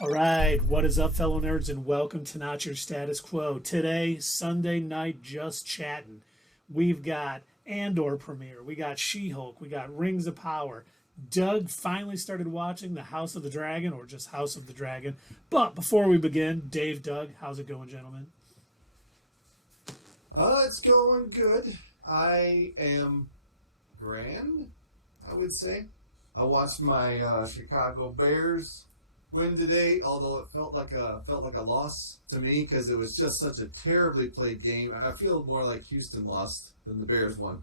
All right, what is up, fellow nerds, and welcome to Not Your Status Quo. Today, Sunday night, just chatting. We've got Andor premiere, we got She-Hulk, we got Rings of Power. Doug finally started watching The House of the Dragon, or just House of the Dragon. But before we begin, Dave, Doug, how's it going, gentlemen? It's going good. I am grand, I would say. I watched my Chicago Bears win today, although it felt like a loss to me because it was just such a terribly played game. I feel more like Houston lost than the Bears won,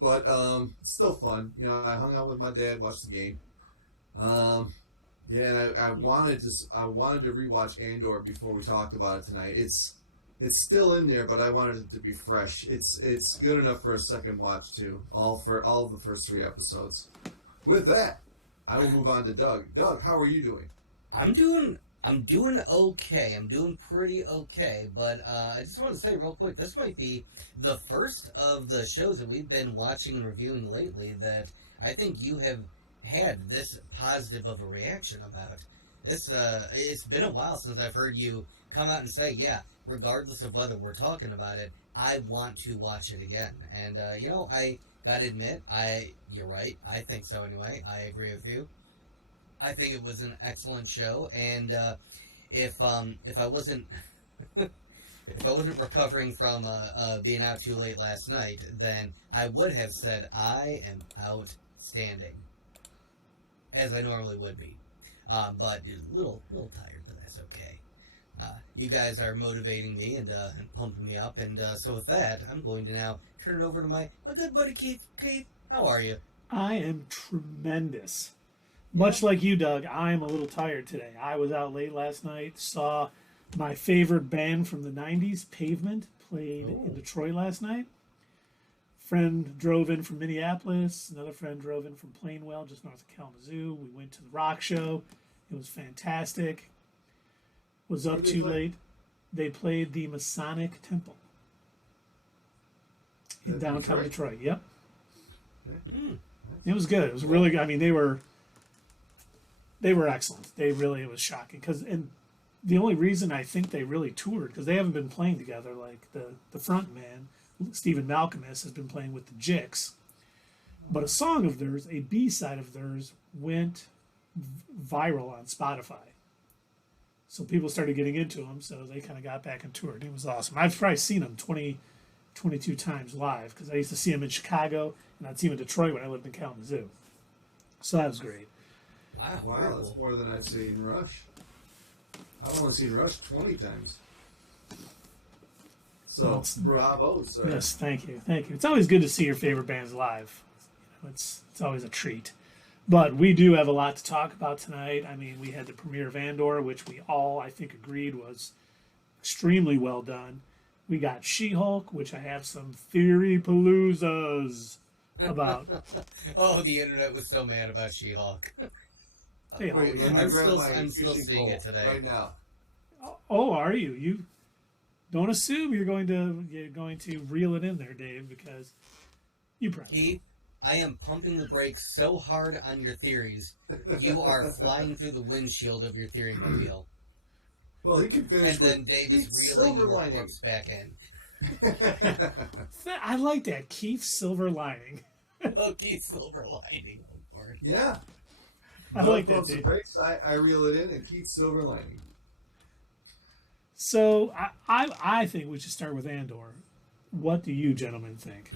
but it's still fun. You know, I hung out with my dad, watched the game. Yeah, and I wanted to rewatch Andor before we talked about it tonight. It's still in there, but I wanted it to be fresh. It's good enough for a second watch too. All of the first 3 episodes. With that, I will move on to Doug. Doug, how are you doing? I'm doing okay. I'm doing pretty okay, but I just want to say real quick, this might be the first of the shows that we've been watching and reviewing lately that I think you have had this positive of a reaction about. It's been a while since I've heard you come out and say, yeah, regardless of whether we're talking about it, I want to watch it again. And I gotta admit, you're right. I think so anyway. I agree with you. I think it was an excellent show, and if I wasn't if I wasn't recovering from being out too late last night, then I would have said I am outstanding, as I normally would be. But a little tired, but that's okay. You guys are motivating me and pumping me up, and so with that, I'm going to now turn it over to my good buddy Keith. Keith, how are you? I am tremendous. Much like you, Doug, I am a little tired today. I was out late last night, saw my favorite band from the 90s, Pavement, played in Detroit last night. Friend drove in from Minneapolis. Another friend drove in from Plainwell, just north of Kalamazoo. We went to the rock show. It was fantastic. Was up too late. They played the Masonic Temple in downtown Detroit. Yep. Mm. It was good. It was really good. I mean, they were excellent. It was shocking and the only reason I think they really toured because they haven't been playing together. Like the front man, Stephen Malcolmus, has been playing with the Jicks, but a song of theirs, a B-side of theirs, went viral on Spotify. So people started getting into them. So they kind of got back and toured. It was awesome. I've probably seen them 22 times live because I used to see them in Chicago and I'd see them in Detroit when I lived in Kalamazoo. So that was great. Wow, that's more than I've seen Rush. I've only seen Rush 20 times. So, bravo, sir. Yes, thank you. It's always good to see your favorite bands live. It's always a treat. But we do have a lot to talk about tonight. I mean, we had the premiere of Andor, which we all, I think, agreed was extremely well done. We got She-Hulk, which I have some theory paloozas about. Oh, the internet was so mad about She-Hulk. Wait, I'm still seeing it today. Right now. Oh, are you? You don't assume you're going to reel it in there, Dave, because you probably. Keith, I am pumping the brakes so hard on your theories. You are flying through the windshield of your theory mobile. Well, he can finish. And then Dave is reeling your corpse back in. I like that, Keith Silver Lining. Oh, Keith Silver Lining. Oh, Lord. Yeah. I like that, Dave. Brakes, I reel it in and keep silver lining. So I think we should start with Andor. What do you gentlemen think?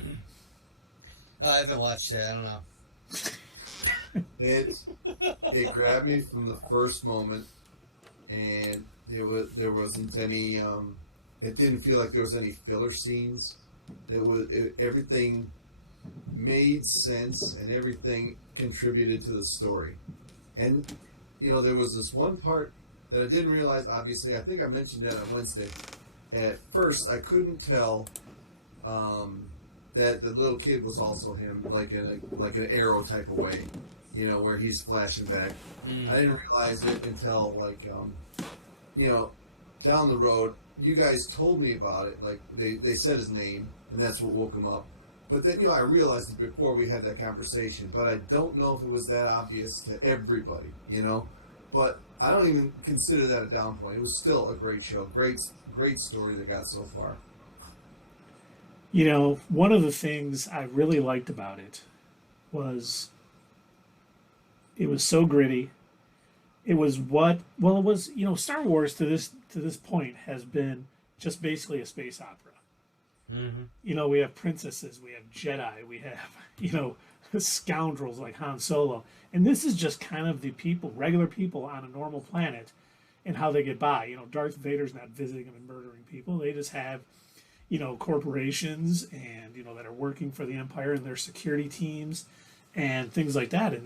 I haven't watched it. I don't know. It grabbed me from the first moment, and there wasn't any. It didn't feel like there was any filler scenes. Everything made sense, and everything contributed to the story. And, there was this one part that I didn't realize, obviously. I think I mentioned that on Wednesday. At first, I couldn't tell that the little kid was also him, like an arrow type of way, where he's flashing back. I didn't realize it until, down the road, you guys told me about it. Like, they said his name, and that's what woke him up. But then, I realized it before we had that conversation, but I don't know if it was that obvious to everybody, but I don't even consider that a down point. It was still a great show, great story they got so far. You know, one of the things I really liked about it was it was so gritty. It was it was, Star Wars to this point has been just basically a space opera. We have princesses, we have Jedi, we have, scoundrels like Han Solo. And this is just kind of the people, regular people on a normal planet and how they get by. Darth Vader's not visiting them and murdering people. They just have, corporations and, that are working for the Empire and their security teams and things like that. And,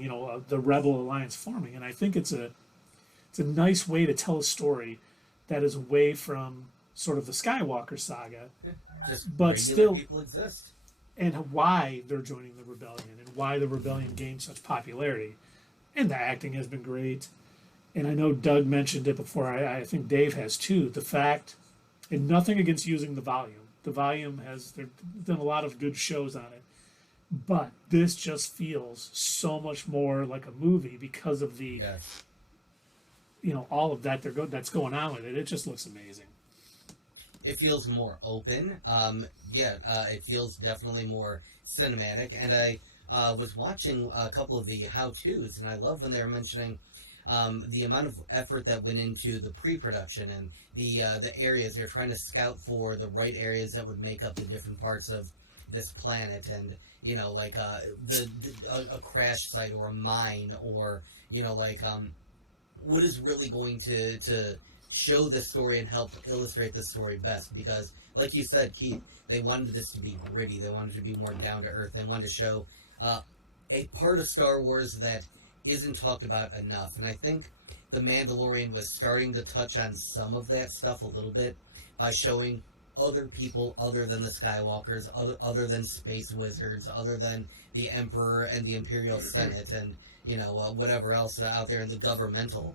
the Rebel Alliance forming. And I think it's a nice way to tell a story that is away from sort of the Skywalker saga, Just but regular still people exist. And why they're joining the rebellion and why the rebellion gained such popularity. And the acting has been great. And I know Doug mentioned it before. I think Dave has too. The fact, and nothing against using the volume. The volume they've done a lot of good shows on it. But this just feels so much more like a movie because of the, Yes. All of that that's going on with it. It just looks amazing. It feels more open. It feels definitely more cinematic. And I was watching a couple of the how-tos, and I love when they were mentioning the amount of effort that went into the pre-production and the areas. They're trying to scout for the right areas that would make up the different parts of this planet, and like a crash site or a mine, or what is really going to show the story and help illustrate the story best. Because, like you said, Keith, they wanted this to be gritty. They wanted it to be more down to earth. They wanted to show a part of Star Wars that isn't talked about enough. And I think The Mandalorian was starting to touch on some of that stuff a little bit by showing other people other than the Skywalkers, other than space wizards, other than the Emperor and the Imperial Senate, and whatever else out there in the governmental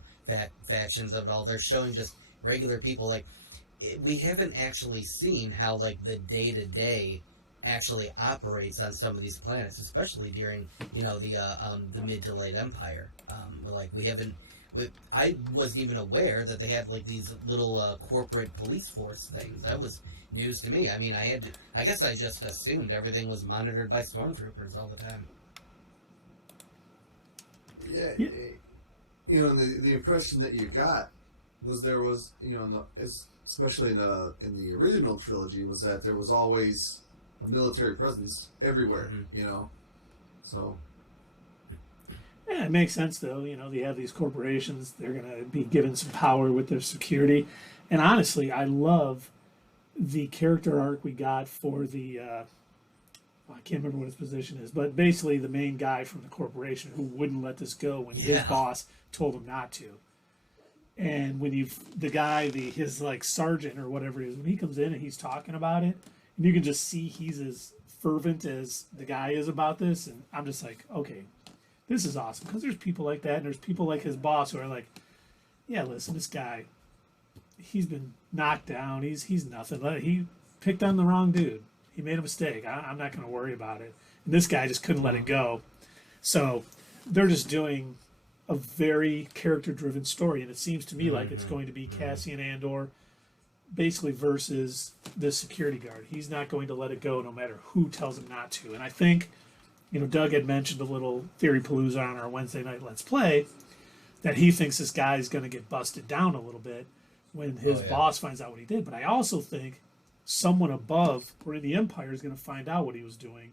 factions of it all. They're showing just regular people. Like, we haven't actually seen how the day-to-day actually operates on some of these planets, especially during the mid to late Empire. I wasn't even aware that they had these little corporate police force things. That was news to me. I mean, I guess I just assumed everything was monitored by stormtroopers all the time. Yeah. The impression that you got was there was, especially in the original trilogy, was that there was always a military presence everywhere. So. Yeah, it makes sense though. They have these corporations. They're going to be given some power with their security. And honestly, I love the character arc we got for the. I can't remember what his position is, but basically the main guy from the corporation who wouldn't let this go when his boss told him not to. And when his sergeant or whatever it is, when he comes in and he's talking about it, and you can just see he's as fervent as the guy is about this, and I'm just like, okay, this is awesome, because there's people like that, and there's people like his boss who are like, yeah, listen, this guy, he's been knocked down, he's nothing. He picked on the wrong dude. He made a mistake. I'm not going to worry about it. And this guy just couldn't let it go. So they're just doing a very character-driven story, and it seems to me like it's going to be Cassian Andor basically versus this security guard. He's not going to let it go no matter who tells him not to. And I think, Doug had mentioned a little Theory Palooza on our Wednesday night Let's Play that he thinks this guy is going to get busted down a little bit when his boss finds out what he did. But I also think someone above or in the Empire is going to find out what he was doing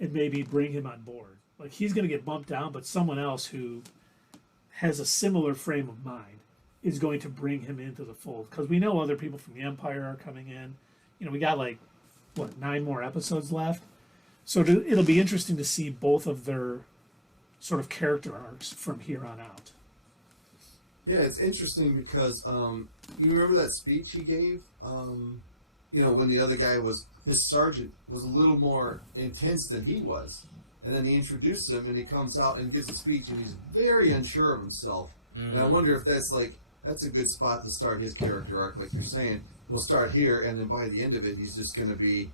and maybe bring him on board. He's going to get bumped down, but someone else who has a similar frame of mind is going to bring him into the fold. Because we know other people from the Empire are coming in. We got 9 more episodes left. So it'll be interesting to see both of their sort of character arcs from here on out. Yeah, it's interesting because you remember that speech he gave? When the other guy his sergeant was a little more intense than he was. And then he introduces him and he comes out and gives a speech and he's very unsure of himself. And I wonder if that's a good spot to start his character arc, like you're saying. We'll start here, and then by the end of it, he's just going to be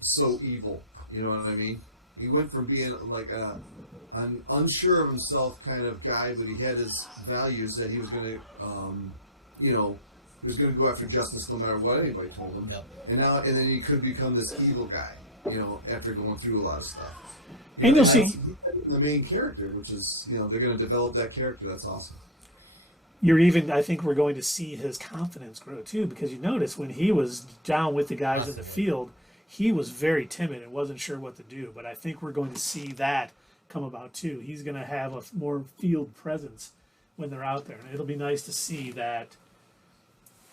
so evil. You know what I mean? He went from being an unsure of himself kind of guy, but he had his values that he was going to, you know, he was going to go after justice no matter what anybody told him. Yep. And then he could become this evil guy, you know, after going through a lot of stuff. And you'll see the main character, which is, you know, they're going to develop that character. That's awesome. I think we're going to see his confidence grow too, because you notice when he was down with the guys in the field, he was very timid and wasn't sure what to do. But I think we're going to see that come about too. He's going to have a more field presence when they're out there, and it'll be nice to see that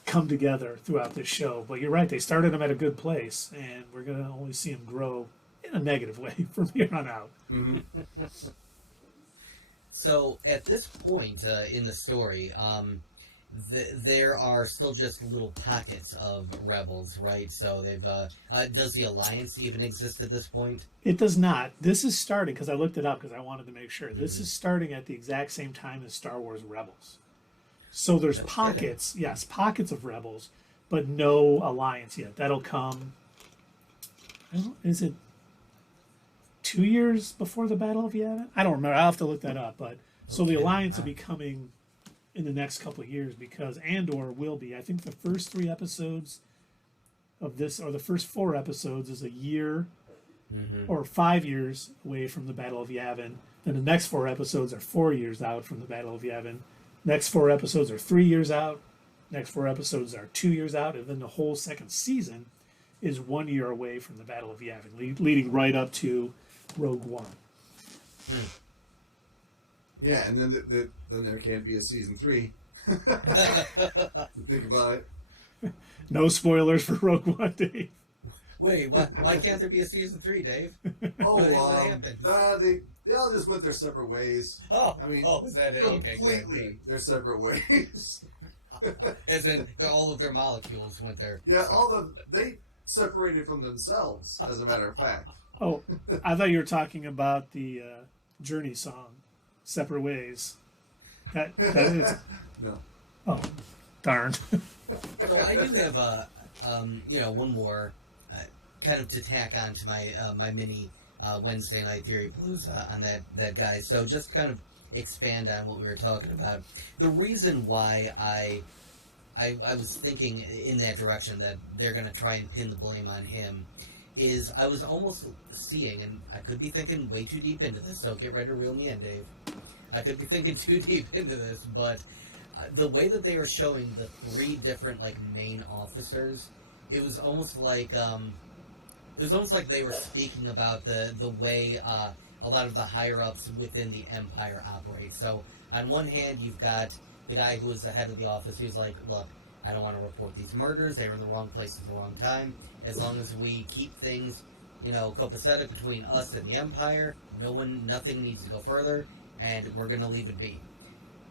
come together throughout this show. But you're right, they started him at a good place, and we're going to only see him grow in a negative way from here on out. Mm-hmm. So at this point in the story, there are still just little pockets of rebels, right? So they've does the Alliance even exist at this point? It does not. This is starting, because I looked it up because I wanted to make sure. This is starting at the exact same time as Star Wars Rebels. So there's pockets, yes, pockets of Rebels, but no Alliance yet. That'll come, is it 2 years before the Battle of Yavin? I don't remember. I'll have to look that up. But so the Alliance will be coming in the next couple of years, because Andor will be, I think the first 3 episodes of this, or the first 4 episodes, is a year or 5 years away from the Battle of Yavin. Then the next 4 episodes are 4 years out from the Battle of Yavin. Next 4 episodes are 3 years out. Next 4 episodes are 2 years out. And then the whole second season is 1 year away from the Battle of Yavin, leading right up to Rogue One. Yeah, and then there can't be a season 3. Think about it. No spoilers for Rogue One, Dave. Wait, why can't there be a season 3, Dave? Oh, what happened? They all just went their separate ways. Oh, I mean, is that it? Okay, completely their separate ways. As in, all of their molecules went there. Yeah, they separated from themselves, as a matter of fact. Oh, I thought you were talking about the Journey song, "Separate Ways." That is. No. Oh, darn. So I do have one more kind of to tack on to my my mini Wednesday Night Theory Blues on that guy. So just kind of expand on what we were talking about. The reason why I was thinking in that direction, that they're going to try and pin the blame on him, is I was almost seeing, and I could be thinking way too deep into this, so get ready to reel me in, Dave. I could be thinking too deep into this, but the way that they were showing the 3 different main officers, it was almost like they were speaking about the way a lot of the higher ups within the Empire operate. So on one hand, you've got the guy who was the head of the office, who's like, look, I don't want to report these murders. They were in the wrong place at the wrong time. As long as we keep things, copacetic between us and the Empire, nothing needs to go further, and we're going to leave it be.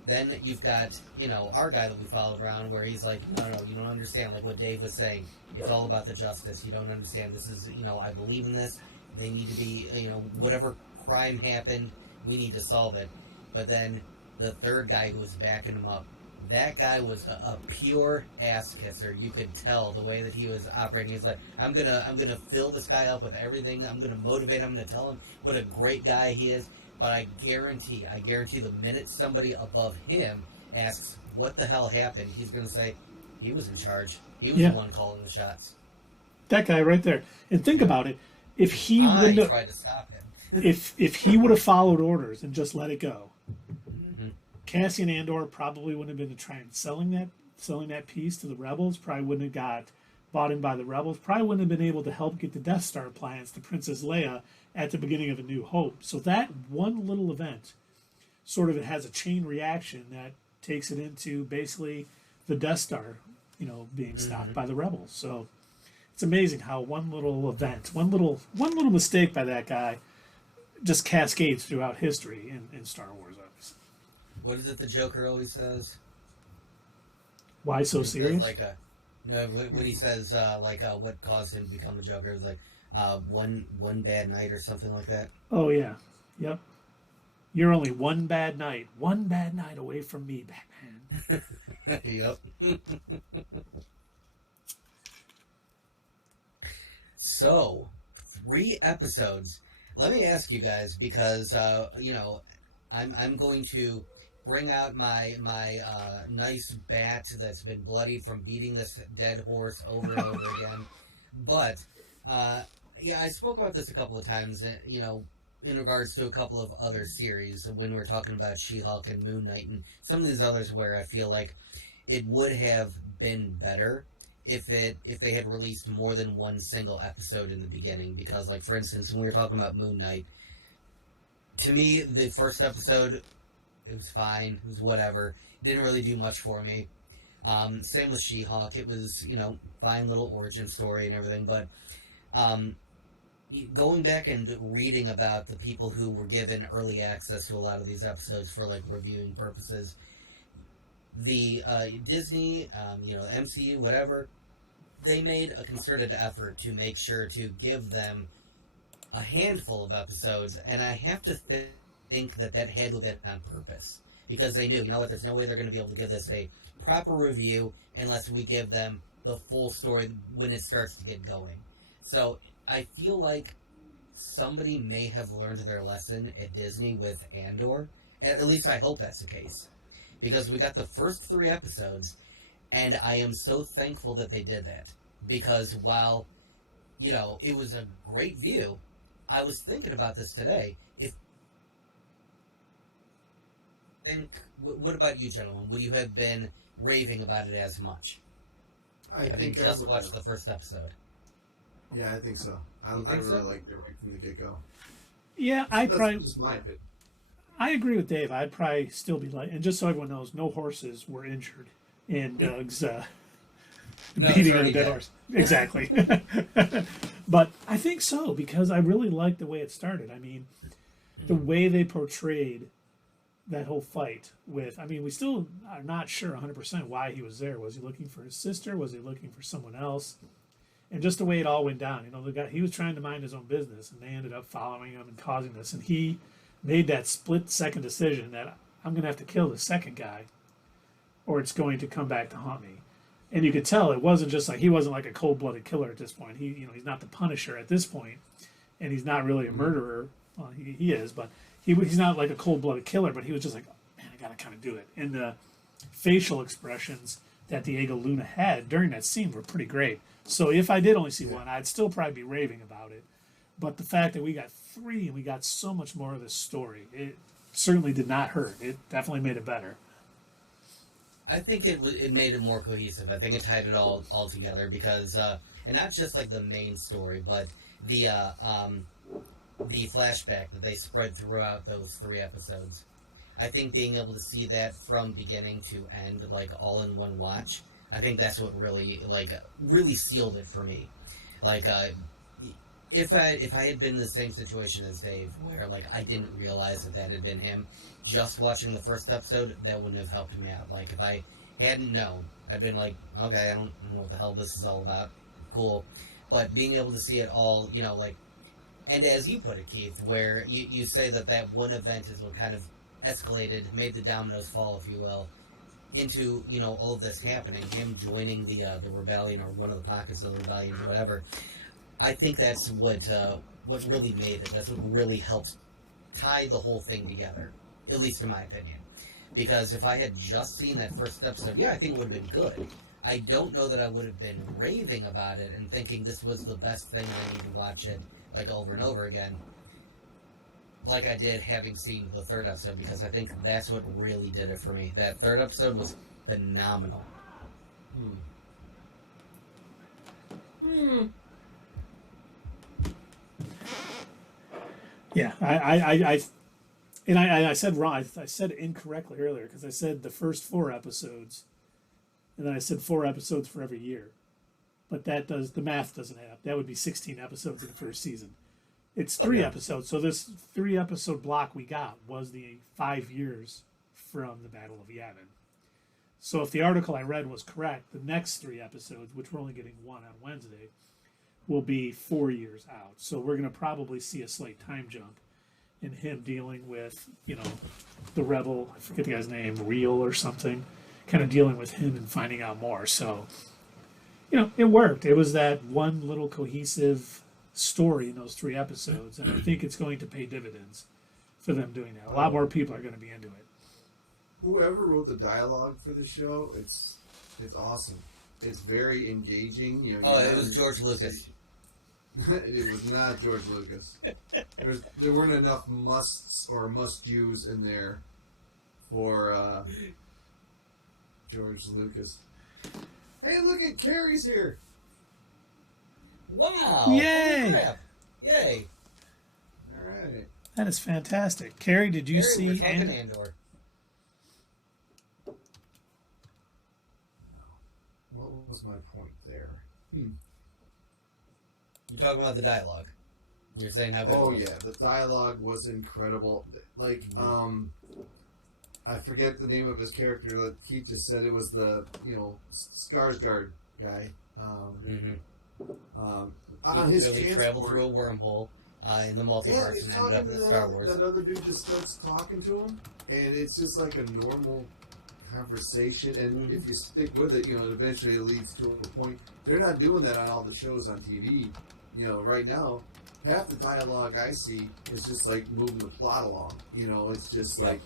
Then you've got, our guy that we followed around, where he's like, no, you don't understand, like what Dave was saying. It's all about the justice. You don't understand. This is, I believe in this. They need to be, whatever crime happened, we need to solve it. But then the third guy who was backing him up, that guy was a pure ass kisser. You could tell the way that he was operating. He's like, I'm gonna fill this guy up with everything. I'm gonna motivate him. I'm gonna tell him what a great guy he is. But I guarantee the minute somebody above him asks what the hell happened, he's gonna say he was in charge. He was the one calling the shots. That guy right there. And think about it. If he wouldn't have tried to stop him. if he would have followed orders and just let it go, Cassian Andor probably wouldn't have been trying selling that piece to the rebels. Probably wouldn't have got bought in by the rebels. Probably wouldn't have been able to help get the Death Star plans to Princess Leia at the beginning of A New Hope. So that one little event sort of has a chain reaction that takes it into basically the Death Star, being stopped by the rebels. So it's amazing how one little event, one little mistake by that guy just cascades throughout history in Star Wars, obviously. What is it the Joker always says? Why so serious? When he says what caused him to become the Joker, it's like one bad night or something like that. Oh yeah, yep. You're only one bad night away from me, Batman. Yep. So, 3 episodes. Let me ask you guys because I'm going to bring out my nice bat that's been bloodied from beating this dead horse over and over again. But uh, yeah, I spoke about this a couple of times. In regards to a couple of other series when we're talking about She-Hulk and Moon Knight and some of these others where I feel like it would have been better if they had released more than one single episode in the beginning. Because, like, for instance, when we were talking about Moon Knight, to me the first episode, it was fine, it was whatever, it didn't really do much for me. Same with She-Hulk, it was, fine little origin story and everything, but um, going back and reading about the people who were given early access to a lot of these episodes for like reviewing purposes, the Disney, MCU, whatever, they made a concerted effort to make sure to give them a handful of episodes, and I have to think that that had to have been on purpose because they knew, there's no way they're going to be able to give this a proper review unless we give them the full story when it starts to get going. So I feel like somebody may have learned their lesson at Disney with Andor. At least I hope that's the case. Because we got the first 3 episodes, and I am so thankful that they did that. Because while, it was a great view, I was thinking about this today. What about you, gentlemen? Would you have been raving about it as much? I Having think just watched the first episode. Yeah, I think so. I think really so? liked it right from the get-go. Yeah, That's just my opinion. I agree with Dave. I'd probably still be like, and just so everyone knows, no horses were injured in Doug's beating of already a dead dead. horse. Exactly. But I think so because I really liked the way it started. I mean, the way they portrayed that whole fight with, I mean, we still are not sure 100% why he was there. Was he looking for his sister? Was he looking for someone else? And just the way it all went down, the guy, he was trying to mind his own business, and they ended up following him and causing this. And he made that split-second decision that I'm going to have to kill the second guy, or it's going to come back to haunt me. And you could tell it wasn't just like he wasn't like a cold-blooded killer at this point. He's not the Punisher at this point, and he's not really a murderer. Well, he is, but he's not like a cold-blooded killer. But he was just like, oh, man, I got to kind of do it. And the facial expressions that Diego Luna had during that scene were pretty great. So if I did only see one, I'd still probably be raving about it. But the fact that we got 3 and we got so much more of this story, it certainly did not hurt. It definitely made it better. I think it made it more cohesive. I think it tied it all together because and not just like the main story, but the flashback that they spread throughout those 3 episodes. I think being able to see that from beginning to end, like all in one watch, I think that's what really sealed it for me. Like if I had been in the same situation as Dave, where like I didn't realize that had been him, just watching the first episode, that wouldn't have helped me out. Like if I hadn't known, I'd been like, okay, I don't know what the hell this is all about. Cool, but being able to see it all, and as you put it, Keith, where you say that one event is what kind of escalated, made the dominoes fall, if you will, into all of this happening, him joining the rebellion or one of the pockets of the rebellion or whatever. I think that's what really made it. That's what really helped tie the whole thing together, at least in my opinion. Because if I had just seen that first episode, I think it would have been good. I don't know that I would have been raving about it and thinking this was the best thing and I need to watch it like over and over again, like I did having seen the 3rd episode, because I think that's what really did it for me. That 3rd episode was phenomenal. Yeah, I said wrong. I said it incorrectly earlier because I said the first 4 episodes, and then I said 4 episodes for every year. But the math doesn't add up. That would be 16 episodes in the first season. It's 3 episodes. So this 3-episode block we got was the 5 years from the Battle of Yavin. So if the article I read was correct, the next 3 episodes, which we're only getting 1 on Wednesday, will be 4 years out. So we're going to probably see a slight time jump in him dealing with, the rebel, I forget the guy's name, Real or something, kind of dealing with him and finding out more. So, it worked. It was that one little cohesive story in those 3 episodes, and I think it's going to pay dividends for them doing that. A lot more people are going to be into it. Whoever wrote the dialogue for the show, it's awesome. It's very engaging. You know, it was George Lucas. It was not George Lucas. There weren't enough musts or must-use in there for George Lucas. Hey, look at Carrie's here. Wow! Yay! Holy crap. Yay! All right. That is fantastic. Carrie, did you Carrie, we're see talking Andor? What was my point there? You're talking about the dialogue. You're saying how good Oh it was. yeah, the dialogue was incredible. Like, I forget the name of his character. That Keith just said it was the Skarsgård guy. On his So he transport, traveled through a wormhole in the multiverse he's and ended talking up to in Star Wars. that other dude just starts talking to him, and it's just like a normal conversation. And if you stick with it, eventually it leads to a point. They're not doing that on all the shows on TV. Right now, half the dialogue I see is just like moving the plot along. It's just like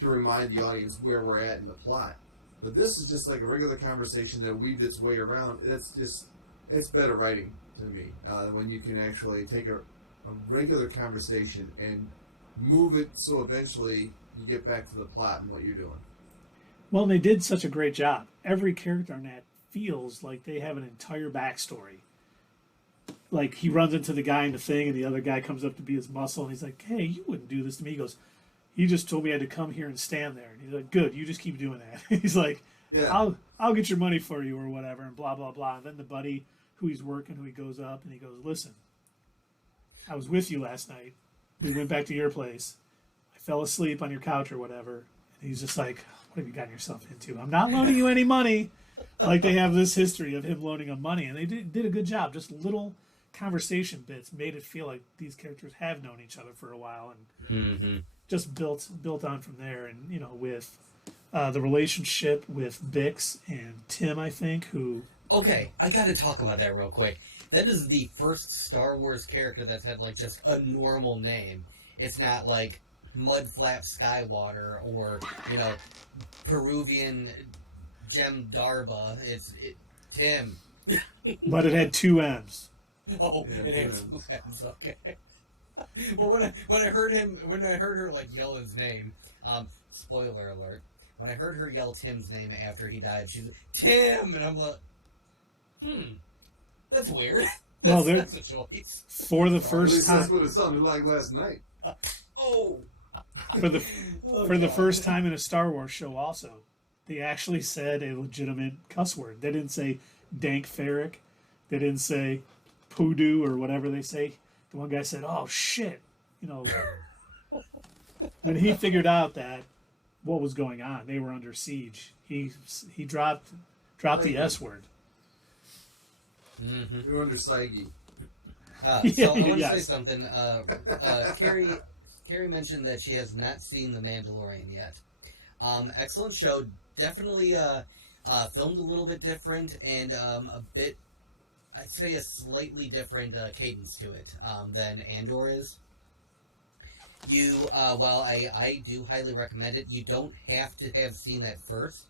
to remind the audience where we're at in the plot. But this is just like a regular conversation that weaved its way around. It's better writing to me when you can actually take a regular conversation and move it so eventually you get back to the plot and what you're doing. Well, they did such a great job. Every character on that feels like they have an entire backstory. Like, he runs into the guy in the thing, and the other guy comes up to be his muscle, and he's like, hey, you wouldn't do this to me. He goes, he just told me I had to come here and stand there. And he's like, good, you just keep doing that. He's like, I'll get your money for you or whatever, and blah, blah, blah. And then the buddy who he's working, who he goes up, and he goes, listen, I was with you last night. We went back to your place. I fell asleep on your couch or whatever. And he's just like, what have you gotten yourself into? I'm not loaning you any money. Like, they have this history of him loaning him money, and they did a good job. Just little conversation bits made it feel like these characters have known each other for a while, and just built on from there. And with the relationship with Bix and Tim, I think, who... Okay, I gotta talk about that real quick. That is the first Star Wars character that's had, like, just a normal name. It's not like Mudflap Skywater or, Peruvian Gem Darba. It's Tim. But it had 2 M's. Oh, it has 2 M's, okay. Well, when I heard her like yell his name, spoiler alert. When I heard her yell Tim's name after he died, she's like, Tim, and I'm like, that's weird. That's a choice. For the At first least time, that's what it sounded like last night. for the first time in a Star Wars show, also, they actually said a legitimate cuss word. They didn't say dank ferric. They didn't say poodoo or whatever they say. The one guy said, "Oh shit," When he figured out that what was going on, they were under siege. He dropped the S word. You're under Saigi. So I want to Yes. say something. Carrie mentioned that she has not seen The Mandalorian yet. Excellent show. Definitely filmed a little bit different and a bit, I'd say, a slightly different cadence to it than Andor is. While I do highly recommend it, you don't have to have seen that first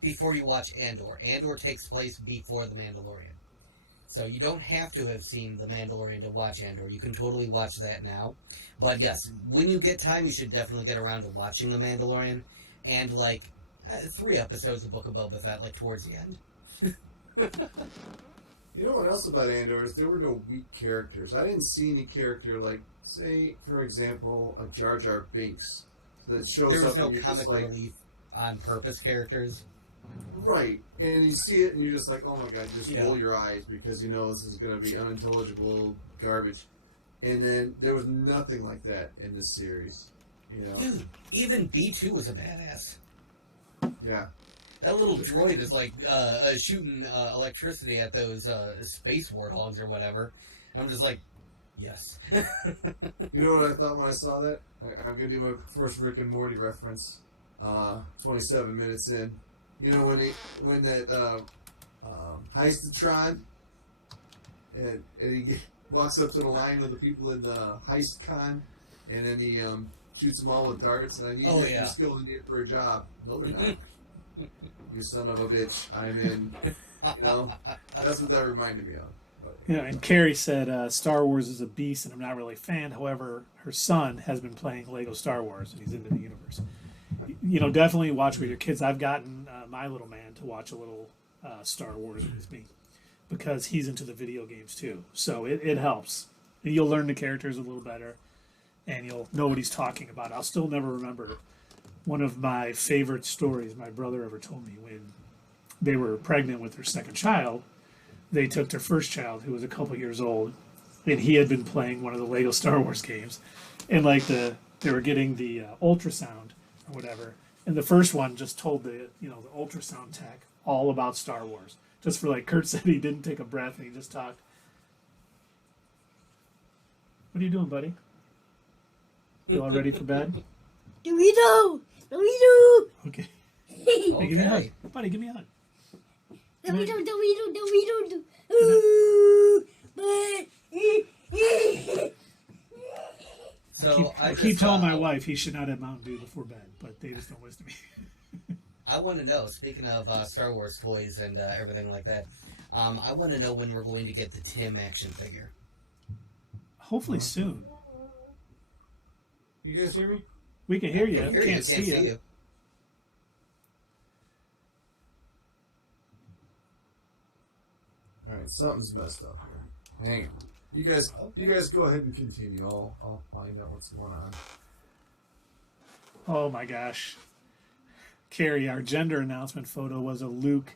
before you watch Andor. Andor takes place before The Mandalorian. So you don't have to have seen The Mandalorian to watch Andor. You can totally watch that now. But yes, when you get time, you should definitely get around to watching The Mandalorian. And, 3 episodes of Book of Boba Fett, towards the end. You know what else about Andor is there were no weak characters. I didn't see any character say, for example, a Jar Jar Binks that shows There was up no and you're comic just like, relief on purpose characters. right, and you see it and you're just like, oh my god, just Yeah. roll your eyes because you know this is going to be unintelligible garbage. And then there was nothing like that in this series. Dude, even B2 was a badass. Yeah. That little droid is shooting electricity at those space warthogs or whatever. I'm just like, yes. You know what I thought when I saw that? I'm going to do my first Rick and Morty reference. 27 minutes in. You know when that Heistetron and walks up to the line with the people in the heist con, and then he shoots them all with darts. And I need your skill to need for a job. No, they're not. You son of a bitch! I'm in. You know, that's what that reminded me of. But, Yeah, and Carrie said Star Wars is a beast, and I'm not really a fan. However, her son has been playing Lego Star Wars, and he's into the universe. You know, definitely watch with your kids. I've gotten my little man to watch a little Star Wars with me because he's into the video games too. So it helps. You'll learn the characters a little better, and you'll know what he's talking about. I'll still never remember one of my favorite stories my brother ever told me when they were pregnant with their second child. They took their first child, who was a couple years old, and he had been playing one of the Lego Star Wars games, and like they were getting the ultrasound or whatever, and the first one just told the ultrasound tech all about Star Wars. Just for like Kurt said, he didn't take a breath and he just talked. What are you doing, buddy? You all ready for bed? Dorito! Dorito! Okay. Hey, give me a hug. Buddy, give me a hug. Dorito! Ooh, So I keep telling my wife he should not have Mountain Dew before bed, but they just don't listen to me. I want to know, speaking of Star Wars toys and everything like that, I want to know when we're going to get the Tim action figure. Hopefully soon. you guys hear me? We can hear you. I can hear you, Can't see you. All right, something's messed up here. Hang on. You guys go ahead and continue. I'll find out what's going on. Oh my gosh. Carrie, our gender announcement photo was a Luke,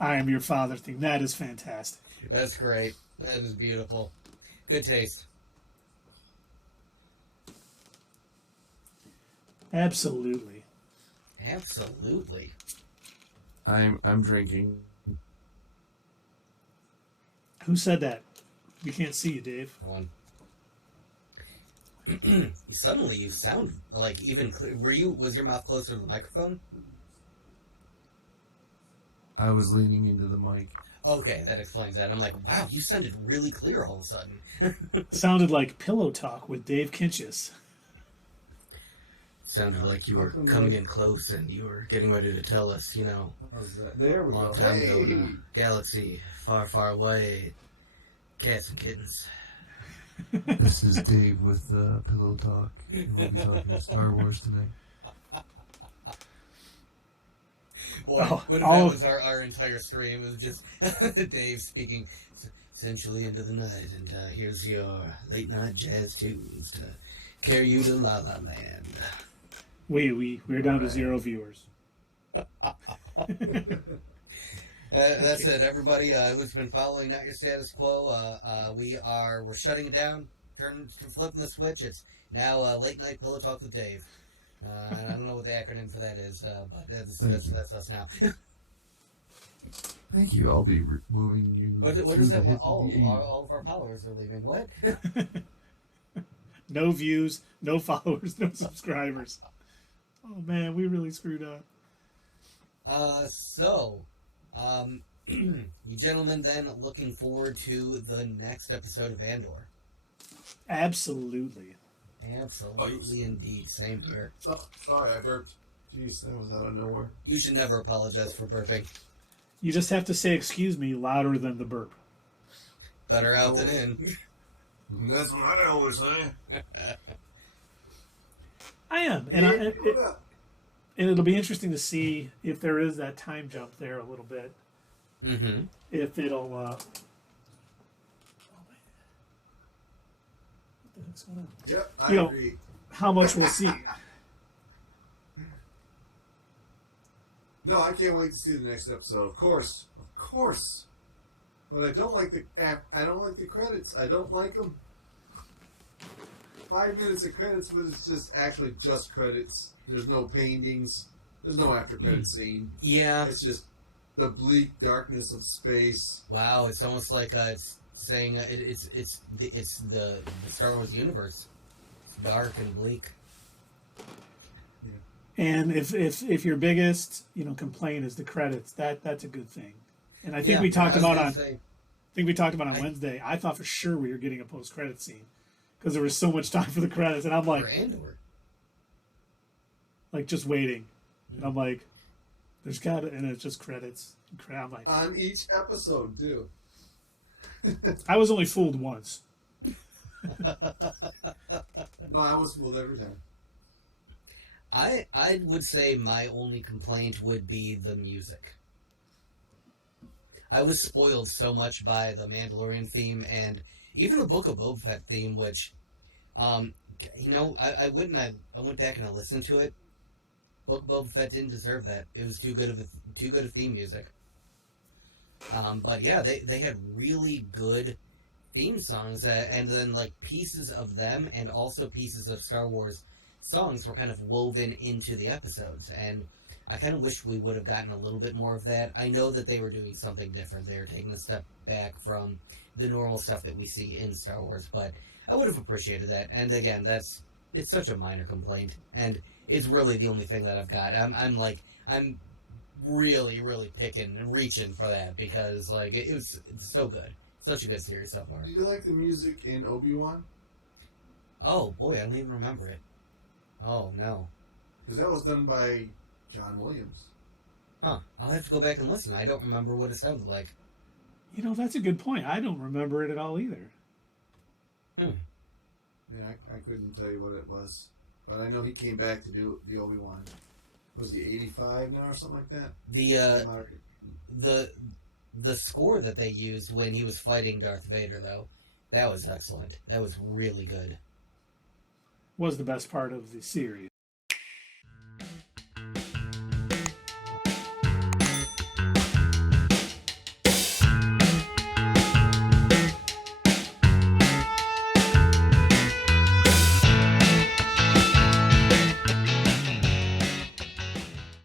I am your father thing. That is fantastic. That's great. That is beautiful. Good taste. Absolutely. Absolutely. I'm drinking. Who said that? We can't see you, Dave. One. Suddenly you sound like even clear. Was your mouth closer to the microphone? I was leaning into the mic. Okay, that explains that. I'm like, wow, you sounded really clear all of a sudden. Sounded like Pillow Talk with Dave Kinchis. Sounded like you were coming in close and you were getting ready to tell us, How's that? There we long go. time ago in Hey! a galaxy far, far away, cats and kittens. This is Dave with Pillow Talk. We'll be talking Star Wars today. Boy, what if that was our entire stream? It was just Dave speaking essentially into the night, and here's your late night jazz tunes to carry you to La La Land. We're down to 0 viewers. That's it, everybody who's been following Not Your Status Quo. We're shutting it down, flipping the switch. It's now Late Night Pillow Talk with Dave. I don't know what the acronym for that is, but that's us now. Thank you. I'll be moving you. What is that? All of our followers are leaving. What? No views, no followers, no subscribers. Oh man, we really screwed up. You gentlemen then looking forward to the next episode of Andor. Absolutely. Absolutely indeed. Same here. Sorry, I burped. Jeez, that was out of nowhere. You should never apologize for burping. You just have to say "excuse me" louder than the burp. Better out than in. That's what I always say. I am, and it'll be interesting to see if there is that time jump there a little bit. Mm-hmm. If it'll. What the heck's going on? Yep, I agree. How much we'll see. No, I can't wait to see the next episode. Of course. But I don't like the credits. I don't like them. 5 minutes of credits, but it's just credits. There's no paintings. There's no after credit scene. Yeah. It's just the bleak darkness of space. Wow, it's almost like it's saying it's the Star Wars universe. It's dark and bleak. And if your biggest complaint is the credits, that's a good thing. And I think we talked about think we talked about on I- Wednesday. I thought for sure we were getting a post-credit scene because there was so much time for the credits, and I'm For like, Andor. just waiting. And I'm like, there's got to, and it's just credits. I'm like, On each episode, too. I was only fooled once. No, I was fooled every time. I would say my only complaint would be the music. I was spoiled so much by the Mandalorian theme and even the Book of Boba Fett theme, which, I went back and I listened to it. Book of Boba Fett didn't deserve that. It was too good of theme music. But yeah, they had really good theme songs, and then like pieces of them and also pieces of Star Wars songs were kind of woven into the episodes, and I kind of wish we would have gotten a little bit more of that. I know that they were doing something different. They were taking a step back from the normal stuff that we see in Star Wars, but I would have appreciated that. And again, it's such a minor complaint, and it's really the only thing that I've got. I'm really, really picking and reaching for that because like it's so good. Such a good series so far. Do you like the music in Obi-Wan? Oh boy, I don't even remember it. Oh no. Because that was done by John Williams. Huh. I'll have to go back and listen. I don't remember what it sounded like. That's a good point. I don't remember it at all either. Yeah, I couldn't tell you what it was. But I know he came back to do the Obi-Wan. Was he 85 now or something like that? The score that they used when he was fighting Darth Vader, though, that was excellent. That was really good. Was the best part of the series.